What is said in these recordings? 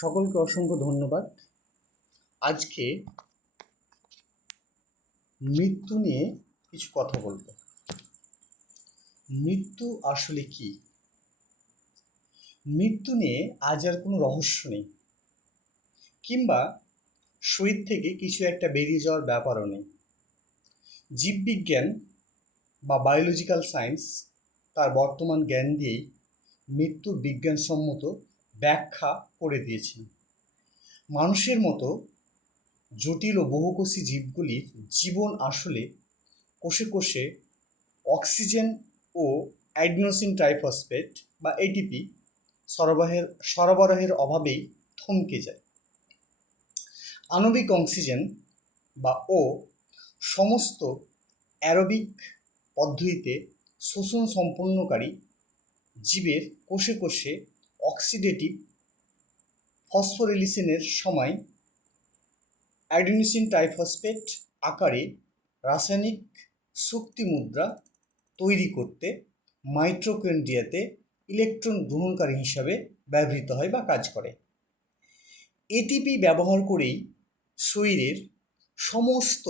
সকলকে অসংখ্য ধন্যবাদ। আজকে মৃত্যু নিয়ে কিছু কথা বলবো। মৃত্যু আসলে কি? মৃত্যু নিয়ে আজ আর কোনো রহস্য নেই, কিংবা শরীর থেকে কিছু একটা বেরিয়ে যাওয়ার ব্যাপারও নেই। জীববিজ্ঞান বা বায়োলজিক্যাল সায়েন্স তার বর্তমান জ্ঞান দিয়েই মৃত্যুর বিজ্ঞানসম্মত ব্যাখ্যা করে দিয়েছেন। মানুষের মতো জটিল ও বহুকোষী জীবগুলির জীবন আসলে কোষে কোষে অক্সিজেন ও অ্যাডিনোসিন ট্রাইফসফেট বা এটিপি সরবরাহের অভাবেই থমকে যায়। আণবিক অক্সিজেন বা সমস্ত অ্যারোবিক পদ্ধতিতে শোষণ সম্পন্নকারী জীবের কোষে কোষে অক্সিডেটিভ ফসফোরিলেশনের সময় অ্যাডিনোসিন ট্রাইফসফেট আকারে রাসায়নিক শক্তি মুদ্রা তৈরি করতে মাইটোকন্ড্রিয়াতে ইলেকট্রন গ্রহণকারী হিসাবে ব্যবহৃত হয় বা কাজ করে। এটিপি ব্যবহার করেই শরীরের সমস্ত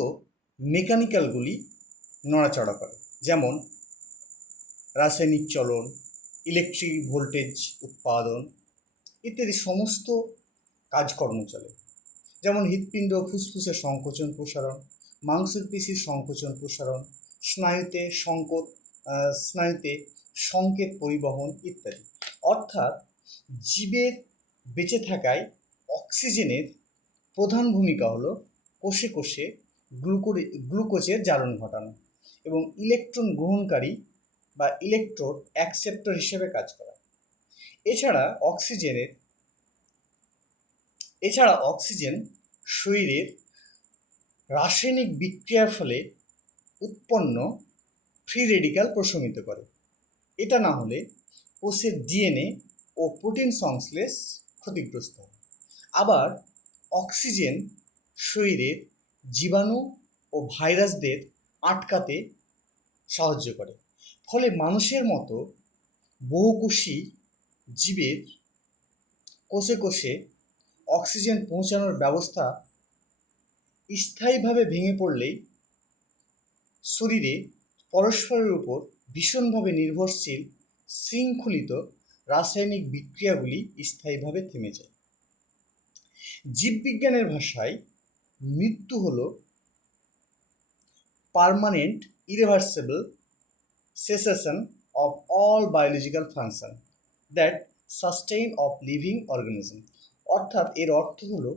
মেকানিক্যালগুলি নড়াচড়া করে, যেমন রাসায়নিক চলন, ইলেকট্রিক ভোল্টেজ উৎপাদন ইত্যাদি সমস্ত কাজকর্ম চলে। যেমন হৃৎপিণ্ড ফুসফুসের সংকোচন প্রসারণ, মাংসপেশির সংকোচন প্রসারণ, স্নায়ুতে সংকেত পরিবহন ইত্যাদি। অর্থাৎ জীবের বেঁচে থাকায় অক্সিজেনের প্রধান ভূমিকা হলো কোষে কোষে গ্লুকোজের জারণ ঘটানো এবং ইলেকট্রন গ্রহণকারী বা ইলেকট্রোড অ্যাকসেপ্টর হিসেবে কাজ করা। এছাড়া অক্সিজেন শরীরের রাসায়নিক বিক্রিয়ার ফলে উৎপন্ন ফ্রি রেডিক্যাল প্রশমিত করে। এটা না হলে কোষের ডিএনএ ও প্রোটিন সংশ্লেষ ক্ষতিগ্রস্ত হয়। আবার অক্সিজেন শরীরের জীবাণু ও ভাইরাসদের আটকাতে সাহায্য করে। ফলে মানুষের মতো বহুকোষী জীবের কোষে কোষে অক্সিজেন পৌঁছানোর ব্যবস্থা স্থায়ীভাবে ভেঙে পড়লেই শরীরে পরস্পরের উপর ভীষণভাবে নির্ভরশীল শৃঙ্খলিত রাসায়নিক বিক্রিয়াগুলি স্থায়ীভাবে থেমে যায়। জীববিজ্ঞানের ভাষায় মৃত্যু হল permanent irreversible cessation of all biological function that sustain of living organism। অর্থাৎ এর অর্থ হলো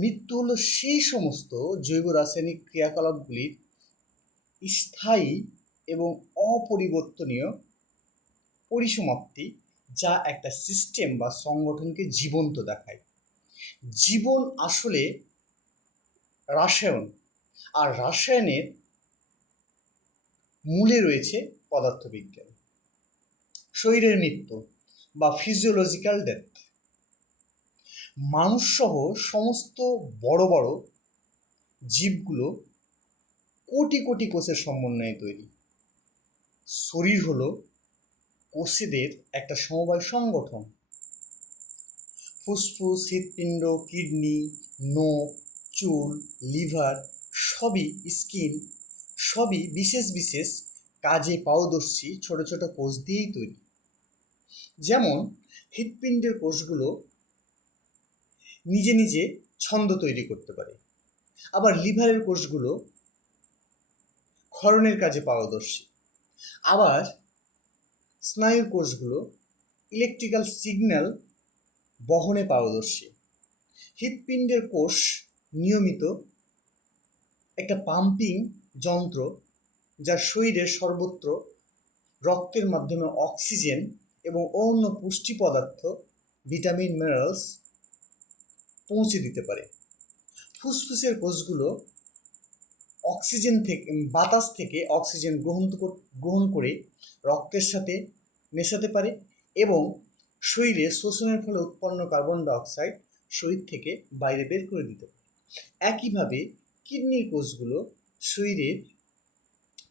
মৃত্যু হলো সেই সমস্ত জৈব রাসায়নিক ক্রিয়াকলাপগুলির স্থায়ী এবং অপরিবর্তনীয় পরিসমাপ্তি, যা একটা সিস্টেম বা সংগঠনকে জীবন্ত দেখায়। জীবন আসলে রাসায়ন, আর রাসায়নের মূলে রয়েছে পদার্থবিজ্ঞান। শরীরের মৃত্যু বা ফিজিওলজিক্যাল ডেথ। মানুষসহ সমস্ত বড় বড় জীবগুলো কোটি কোটি কোষের সমন্বয়ে তৈরি। শরীর হলো কোষেদের একটা সমবায় সংগঠন। ফুসফুস, হৃৎপিণ্ড, কিডনি, নোক, চুল, লিভার, স্কিন সবই বিশেষ বিশেষ কাজে পারদর্শী ছোট ছোট কোষ দিয়েই তৈরি। যেমন হৃৎপিণ্ডের কোষগুলো নিজে নিজে ছন্দ তৈরি করতে পারে, আবার লিভারের কোষগুলো ক্ষরণের কাজে পারদর্শী, আবার স্নায়ুর কোষগুলো ইলেকট্রিক্যাল সিগন্যাল বহনে পারদর্শী। হৃৎপিণ্ডের কোষ নিয়মিত একটা পাম্পিং যন্ত্র, যা শরীরের সর্বত্র রক্তের মাধ্যমে অক্সিজেন এবং অন্য পুষ্টি পদার্থ, ভিটামিন, মিনারেলস পৌঁছে দিতে পারে। ফুসফুসের কোষগুলো বাতাস থেকে অক্সিজেন গ্রহণ করে রক্তের সাথে মেশাতে পারে এবং শরীরে শোষণের ফলে উৎপন্ন কার্বন ডাইঅক্সাইড শরীর থেকে বাইরে বের করে দিতে পারে। একইভাবে কিডনির কোষগুলো শরীরের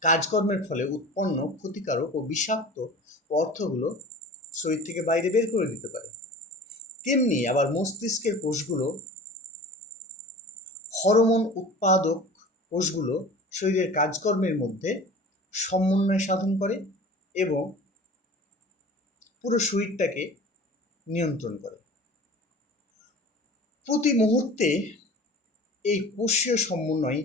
কাজকর্মের ফলে উৎপন্ন ক্ষতিকারক ও বিষাক্ত পদার্থগুলো শরীর থেকে বাইরে বের করে দিতে পারে। তেমনি আবার মস্তিষ্কের কোষগুলো, হরমোন উৎপাদক কোষগুলো শরীরের কাজকর্মের মধ্যে সমন্বয় সাধন করে এবং পুরো শরীরটাকে নিয়ন্ত্রণ করে। প্রতি মুহূর্তে এই কোষীয় সমন্বয়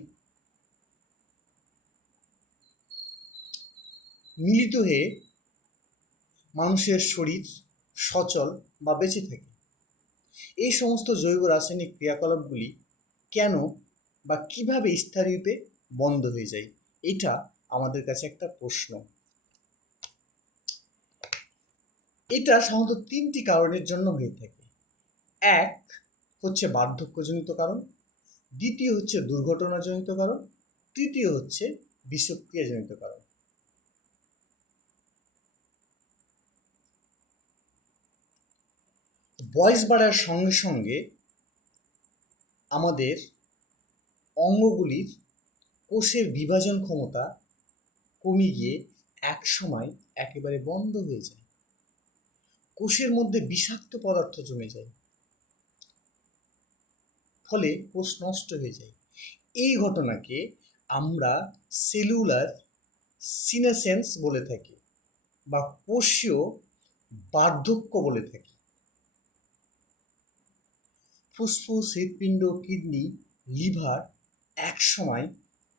মিলিত হয়ে মানুষের শরীর সচল বা বেঁচে থাকে। এই সমস্ত জৈব রাসায়নিক ক্রিয়াকলাপগুলি কেন বা কিভাবে স্থায়ীরূপে বন্ধ হয়ে যায়, এটা আমাদের কাছে একটা প্রশ্ন। এটা সাধারণত 3টি কারণের জন্য হয়ে থাকে। এক হচ্ছে বার্ধক্যজনিত কারণ, দ্বিতীয় হচ্ছে দুর্ঘটনাজনিত কারণ, তৃতীয় হচ্ছে বিষক্রিয়াজনিত কারণ। বয়স বাড়ার সঙ্গে সঙ্গে আমাদের অঙ্গগুলির কোষের বিভাজন ক্ষমতা কমে গিয়ে এক সময় একেবারে বন্ধ হয়ে যায়। কোষের মধ্যে বিষাক্ত পদার্থ জমে যায়, ফলে কোষ নষ্ট হয়ে যায়। এই ঘটনাকে আমরা সেলুলার সিনেসেন্স বলে থাকি বা কোষীয় বার্ধক্য বলে থাকি। ফুসফুস, হৃৎপিণ্ড, কিডনি, লিভার এক সময়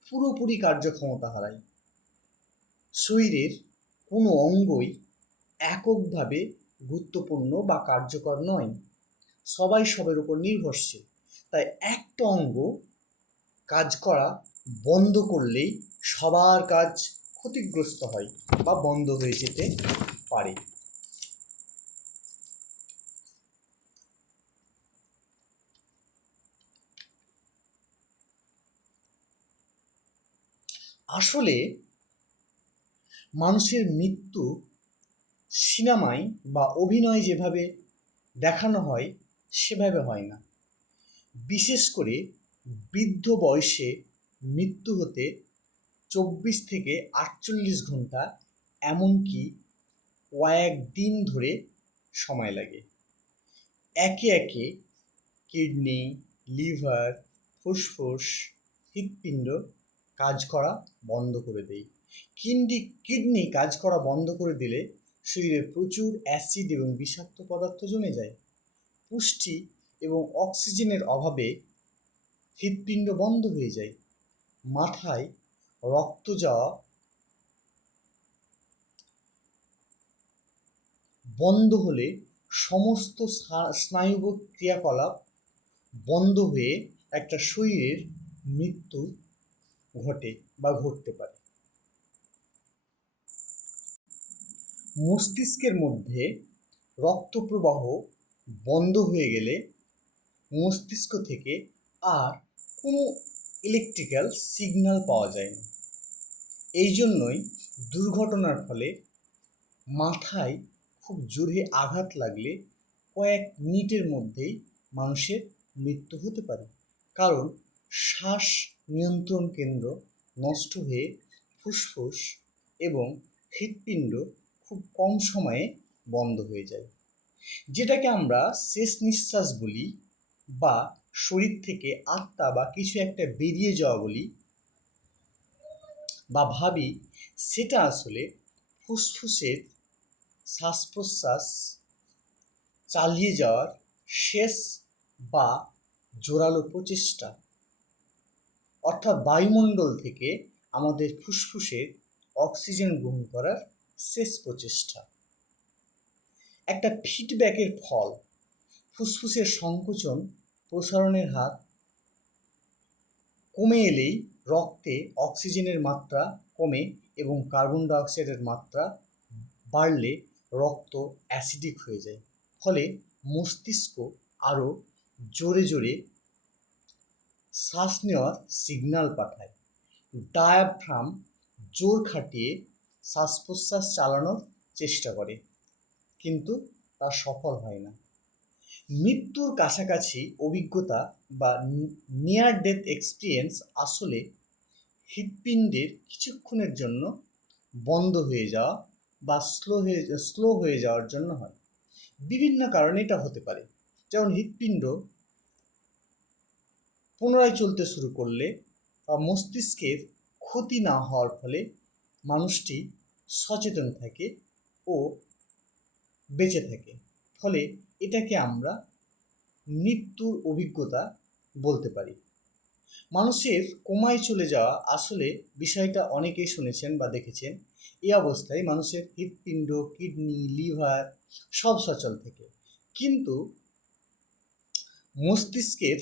পুরোপুরি কার্যক্ষমতা হারায়। শরীরের কোনো অঙ্গই এককভাবে গুরুত্বপূর্ণ বা কার্যকর নয়, সবাই সবার উপর নির্ভরশীল। তাই একটা অঙ্গ কাজ করা বন্ধ করলেই সবার কাজ ক্ষতিগ্রস্ত হয় বা বন্ধ হয়ে যেতে পারে। আসলে মানুষের মৃত্যু সিনেমায় বা অভিনয় যেভাবে দেখানো হয় সেভাবে হয় না। বিশেষ করে বৃদ্ধ বয়সে মৃত্যু হতে 24 থেকে 48 ঘন্টা, এমনকি কয়েকদিন ধরে সময় লাগে। একে একে কিডনি, লিভার, ফুসফুস, হৃৎপিণ্ড কাজ করা বন্ধ করে দেয়। কিডনি কাজ করা বন্ধ করে দিলে শরীরে প্রচুর অ্যাসিড এবং বিষাক্ত পদার্থ জমে যায়। পুষ্টি এবং অক্সিজেনের অভাবে হৃৎপিণ্ড বন্ধ হয়ে যায়। মাথায় রক্ত যাওয়া বন্ধ হলে সমস্ত স্নায়ুব ক্রিয়াকলাপ বন্ধ হয়ে একটা শরীরের মৃত্যু ঘটে বা ঘটতে পারে। মস্তিষ্কের মধ্যে রক্ত প্রবাহ বন্ধ হয়ে গেলে মস্তিষ্ক থেকে আর কোনো ইলেকট্রিক্যাল সিগন্যাল পাওয়া যায় না। এই জন্যই দুর্ঘটনার ফলে মাথায় খুব জোরে আঘাত লাগলে কয়েক মিনিটের মধ্যেই মানুষের মৃত্যু হতে পারে, কারণ শ্বাস নিয়ন্ত্রণ কেন্দ্র নষ্ট হয়ে ফুসফুস এবং হৃৎপিণ্ড খুব কম সময়ে বন্ধ হয়ে যায়, যেটাকে আমরা শেষ নিঃশ্বাস বলি বা শরীর থেকে আত্মা বা কিছু একটা বেরিয়ে যাওয়া বলি বা ভাবি। সেটা আসলে ফুসফুসের শ্বাস প্রশ্বাস চালিয়ে যাওয়ার শেষ বা জোরালো প্রচেষ্টা, অর্থাৎ বায়ুমণ্ডল থেকে আমাদের ফুসফুসে অক্সিজেন গ্রহণ করার শেষ প্রচেষ্টা। একটা ফিডব্যাকের ফল। ফুসফুসের সংকোচন প্রসারণের হার কমে এলেই রক্তে অক্সিজেনের মাত্রা কমে এবং কার্বন ডাইঅক্সাইডের মাত্রা বাড়লে রক্ত অ্যাসিডিক হয়ে যায়, ফলে মস্তিষ্ক আরও জোরে জোরে শ্বাস নেওয়ার সিগন্যাল পাঠায়। ডায়াফ্রাম জোর খাটিয়ে শ্বাস প্রশ্বাস চালানোর চেষ্টা করে, কিন্তু তা সফল হয় না। মৃত্যুর কাছাকাছি অভিজ্ঞতা বা নিয়ার ডেথ এক্সপিরিয়েন্স আসলে হৃৎপিণ্ডের কিছুক্ষণের জন্য বন্ধ হয়ে যাওয়া বা স্লো হয়ে যাওয়ার জন্য হয়। বিভিন্ন কারণে এটা হতে পারে। যেমন হৃৎপিণ্ড পুনরায় চলতে শুরু করলে বা মস্তিষ্কের ক্ষতি না হওয়ার ফলে মানুষটি সচেতন থাকে ও বেঁচে থাকে, ফলে এটাকে আমরা মৃত্যুর অভিজ্ঞতা বলতে পারি। মানুষের কোমায় চলে যাওয়া, আসলে বিষয়টা অনেকেই শুনেছেন বা দেখেছেন। এই অবস্থায় মানুষের হৃৎপিণ্ড, কিডনি, লিভার সব সচল থাকে, কিন্তু মস্তিষ্কের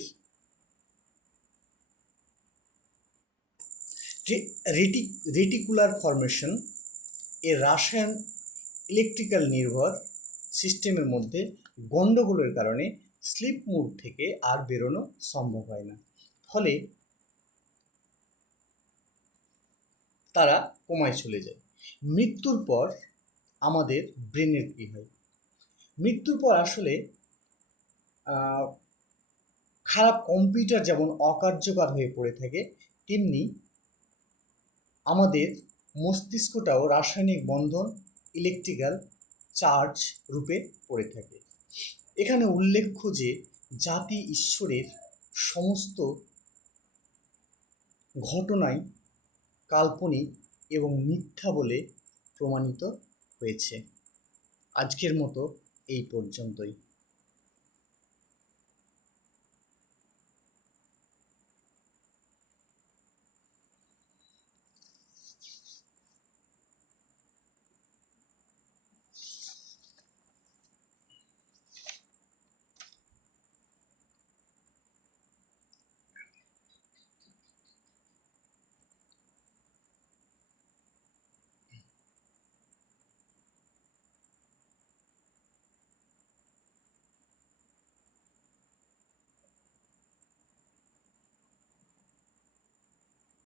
রেটিকুলার ফর্মেশন এর রাসায়ন ইলেকট্রিক্যাল নির্ভর সিস্টেমের মধ্যে গণ্ডগোলের কারণে স্লিপ মোড থেকে আর বেরোনো সম্ভব হয় না, ফলে তারা কোমায় চলে যায়। মৃত্যুর পর আমাদের ব্রেনের কী হয়? মৃত্যুর পর আসলে খারাপ কম্পিউটার যেমন অকার্যকর হয়ে পড়ে থাকে, তেমনি আমাদের মস্তিষ্কটাও রাসায়নিক বন্ধন, ইলেকট্রিক্যাল চার্জ রূপে পড়ে থাকে। এখানে উল্লেখ্য যে জাতি ঈশ্বরের সমস্ত ঘটনাই কাল্পনিক এবং মিথ্যা বলে প্রমাণিত হয়েছে। আজকের মতো এই পর্যন্তই।